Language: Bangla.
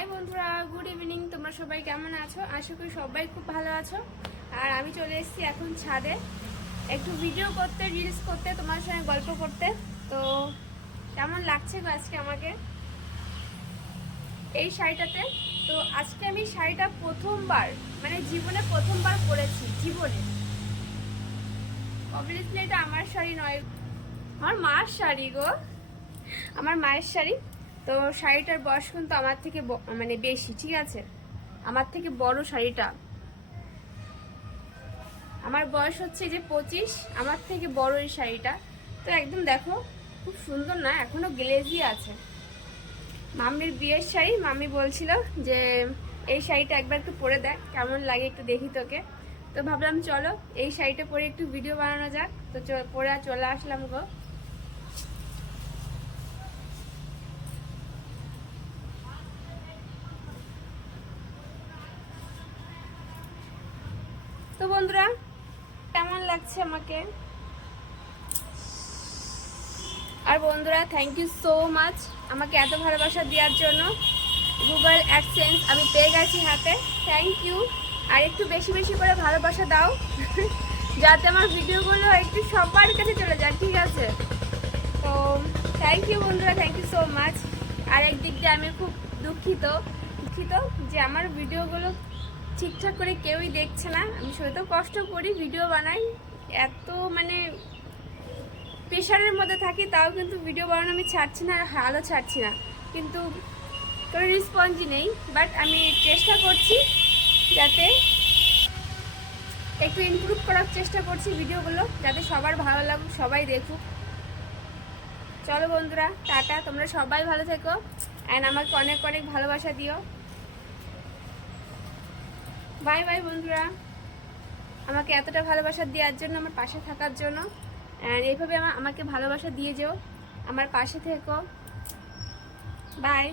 হাই বন্ধুরা, গুড ইভিনিং। তোমরা সবাই কেমন আছো? আশা করি সবাই খুব ভালো আছো। আর আমি চলে এসেছি এখন ছাদে একটু ভিডিও করতে, রিলস করতে, তোমার সঙ্গে গল্প করতে। তো কেমন লাগছে গো আজকে আমাকে এই শাড়িটাতে? তো আজকে আমি শাড়িটা প্রথমবার, মানে জীবনে প্রথমবার পরেছি জীবনে। অবভিয়াসলি এটা আমার শাড়ি নয়, আমার মার শাড়ি গো, আমার মায়ের শাড়ি। তো শাড়িটার বয়স কিন্তু আমার থেকে মানে বেশি, ঠিক আছে? আমার থেকে বড় শাড়িটা, আমার বয়স হচ্ছে যে 25, আমার থেকে বড় এই শাড়িটা। তো একদম দেখো, খুব সুন্দর না? এখনো গ্লেজি আছে। মাম্মির বিয়ের শাড়ি, মাম্মি বলছিল যে এই শাড়িটা একবার একটু পরে দেখ, কেমন লাগে একটু দেখি তোকে। তো ভাবলাম চলো এই শাড়িটা পরে একটু ভিডিও বানানো যাক। তো পরে চলে আসলাম গো। তো বন্ধুরা, কেমন লাগছে আমাকে? আর বন্ধুরা, থ্যাংক ইউ সো মাচ আমাকে এত ভালোবাসা দেওয়ার জন্য। গুগল অ্যাডসেন্স আমি পেয়ে গেছি হাতে, থ্যাংক ইউ। আর একটু বেশি বেশি করে ভালোবাসা দাও যাতে আমার ভিডিওগুলো একটু সবার কাছে চলে যায়, ঠিক আছে? তো থ্যাংক ইউ বন্ধুরা, থ্যাংক ইউ সো মাচ। আর একদিক দিয়ে আমি খুব দুঃখিত যে আমার ভিডিওগুলো ঠিকঠাক করে কেউই দেখছে না। আমি সত্যি কষ্ট করি, ভিডিও বানাই, এত মানে প্রেশারের মধ্যে থাকি, তাও কিন্তু ভিডিও বানানো আমি ছাড়ছি না, আর হালও ছাড়ছি না, কিন্তু কোনো রেসপন্সই নেই। বাট আমি চেষ্টা করছি যাতে একটু ইমপ্রুভ করার চেষ্টা করছি ভিডিওগুলো, যাতে সবার ভালো লাগুক, সবাই দেখুক। চলো বন্ধুরা, টাটা, তোমরা সবাই ভালো থেকো অ্যান্ড আমাকে অনেক অনেক ভালোবাসা দিও। বাই বাই বন্ধুরা, আমাকে এতটা ভালোবাসা দেওয়ার জন্য, আমার পাশে থাকার জন্য। অ্যান্ড এইভাবে আমাকে ভালোবাসা দিয়ে যেও, আমার পাশে থেকো। বাই।